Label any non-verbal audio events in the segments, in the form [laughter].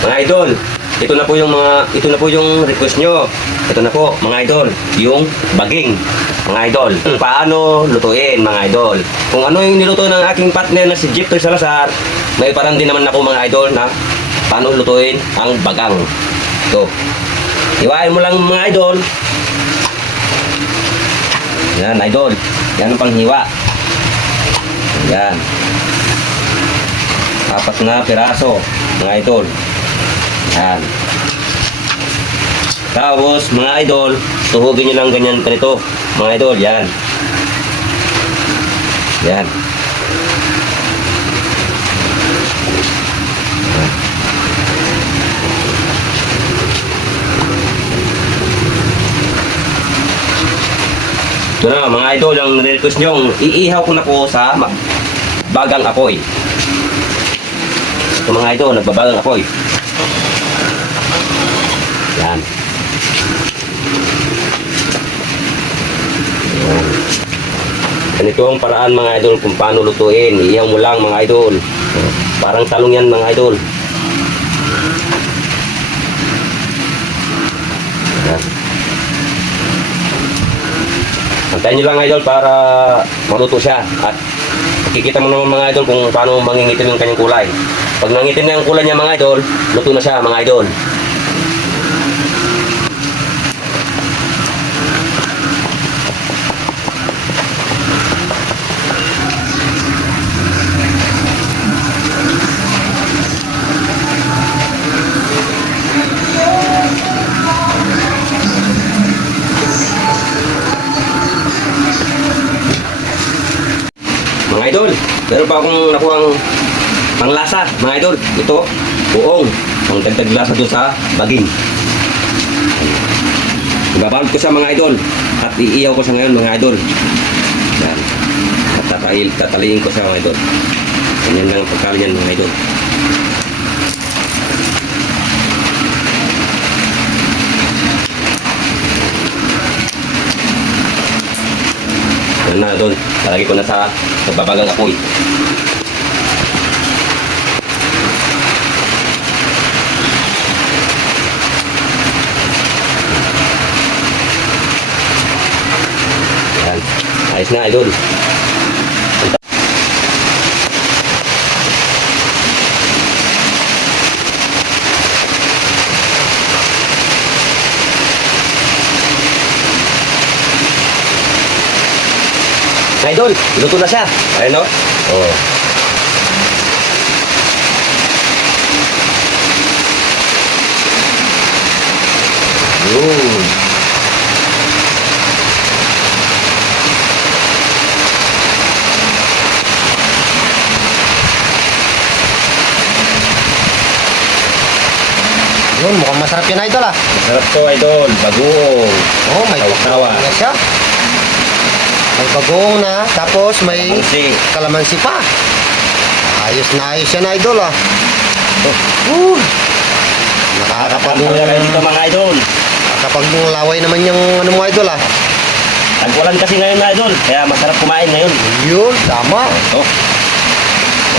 Mga idol, ito na po yung mga ito na po yung request nyo. Ito na po mga idol, yung baging. Mga idol, paano lutuin mga idol? Kung ano yung niluto ng aking partner na si Jeep Salazar, may parang din naman ako mga idol na paano lutuin ang bagang. Ito. Iwain mo lang mga idol. Yan, idol. Yan ang panghiwa. Yan. Apat na piraso, mga idol. Yan. Tapos, mga idol, tuhugin nyo lang ganyan ganito. Mga idol, yan. Yan. Ito na, mga idol, ang request nyo, iihaw ko na po sa bagang apoy. Ito mga idol, nagbabagang apoy. Yan. Yan. Ganito ang paraan mga idol kung paano lutuin. Iihaw mo lang mga idol. Parang talong yan mga idol. Yan. Antayin nyo lang idol para maluto siya. At kikita mo naman mga idol kung paano mangingitim yung kanyang kulay. Pag nangitim na yung kulay niya mga idol, luto na siya mga idol. Meron pa akong nakuhang panglasa, mga idol. Ito, buong. Ang dagdag lasa doon sa baging. Ibabalot ko sa mga idol at iiyaw ko sa ngayon mga idol. Yan. At tataliin ko sa mga idol. Ganyan lang ang pagkali niyan mga idol. Yan na doon. Talagay ko na sa nagbabagang apoy. Yan. Ayos na, idol. Idol, luto na siya. Ayun no? Oo. Yun. Yun, mukhang masarap yan idol ah. Masarap to, idol. Bagoong. Oh, may Tawa-tawa. bagoong na siya. May bagoong na, tapos may Kalamansi. kalamansi pa. Ayos na ayos yan idol ah. Uh, nakakapag dito mga idol. nakakapag laway naman yung ano mo idol ah. Tagpulan kasi ngayon mga idol. Kaya masarap kumain ngayon. Yun, tama. Ito.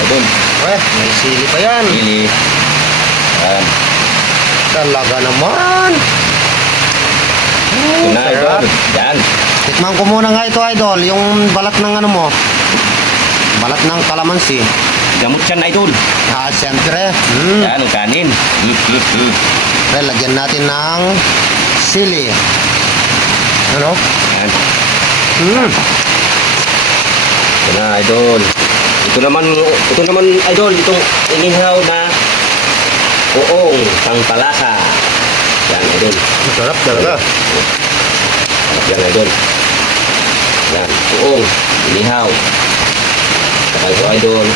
Idol. Eh, may sili pa yan. Pili. Yan. Talaga naman. Ito na, idol. Yan. Tikman ko muna nga ito idol, yung balat ng ano mo. Balat ng kalamansi. Gamot yan, idol. Ah, siyempre. Hmm. Yan, ang kanin. Mm, mm, mm. Well, lagyan natin ng sili. Ano? Yan. Hmm. Ito na, idol. Ito naman, ito naman, idol, itong inihaw na uong pangpalasa. Yan, idol. Masarap talaga. Sarap yan, idol. Yan, uong, inihaw. Saka ito, idol.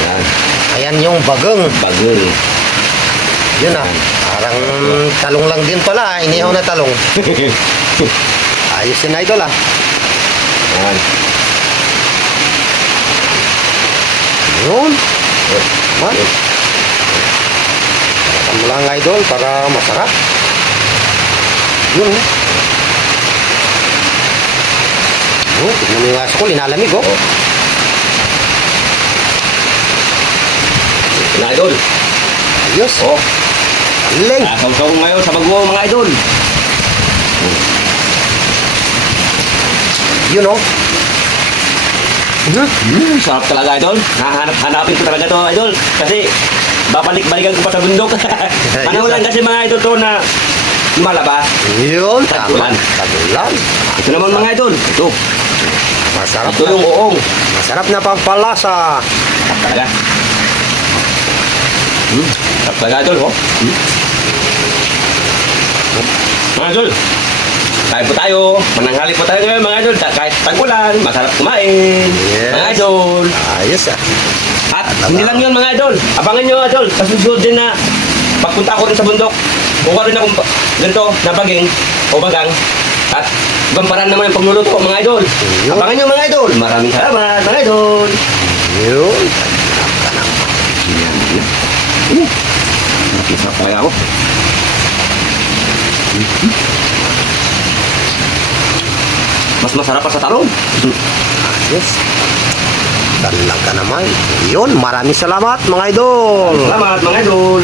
Yan, Ayan yung bagang. bagong. Yun ah. Parang talong lang din pala. ah. Inihaw na talong. [laughs] Ayos yun idol ah. Yan. Yun. Man. Mo lang idol para masarap. Yun. eh. Oh, tignan mo yung aso ko, linalamig oh. Na, idol. Ayos. Oh, Galing. sasaw ko ngayon sa bago mga idol. Yun oh. Hmm. Hmm, sarap talaga idol. Nahanap hanapin ko talaga to idol. Kasi babalik-balikan ko pa sa bundok. [laughs] ano lang kasi mga idol to na malabas. Yun. Tama. Tagulan. Tagulan. Ito naman mga idol. Ito. Masarap Ito na. yung uong. Masarap na pampalasa. Talaga. Hmm, sarap talaga idol. Oh. Hmm. Mga idol. Kain po tayo. Mananghali po tayo ngayon mga idol. Kahit tagulan, masarap kumain. Yes. Mga idol. Ayos ah. At hindi lang yun mga idol. Abangan nyo idol. Kasusunod din na pagpunta ko rin sa bundok. Kuha rin akong ganito na baging o bagang. At gamparan naman ang pagluluto mga idol. Yun. Abangan nyo mga idol. Maraming salamat mga idol. Yun. Masarap talaga ako. Mas masarap pa sa talong. Ayos. Talaga naman. Yun. Maraming salamat mga idol. Salamat mga idol.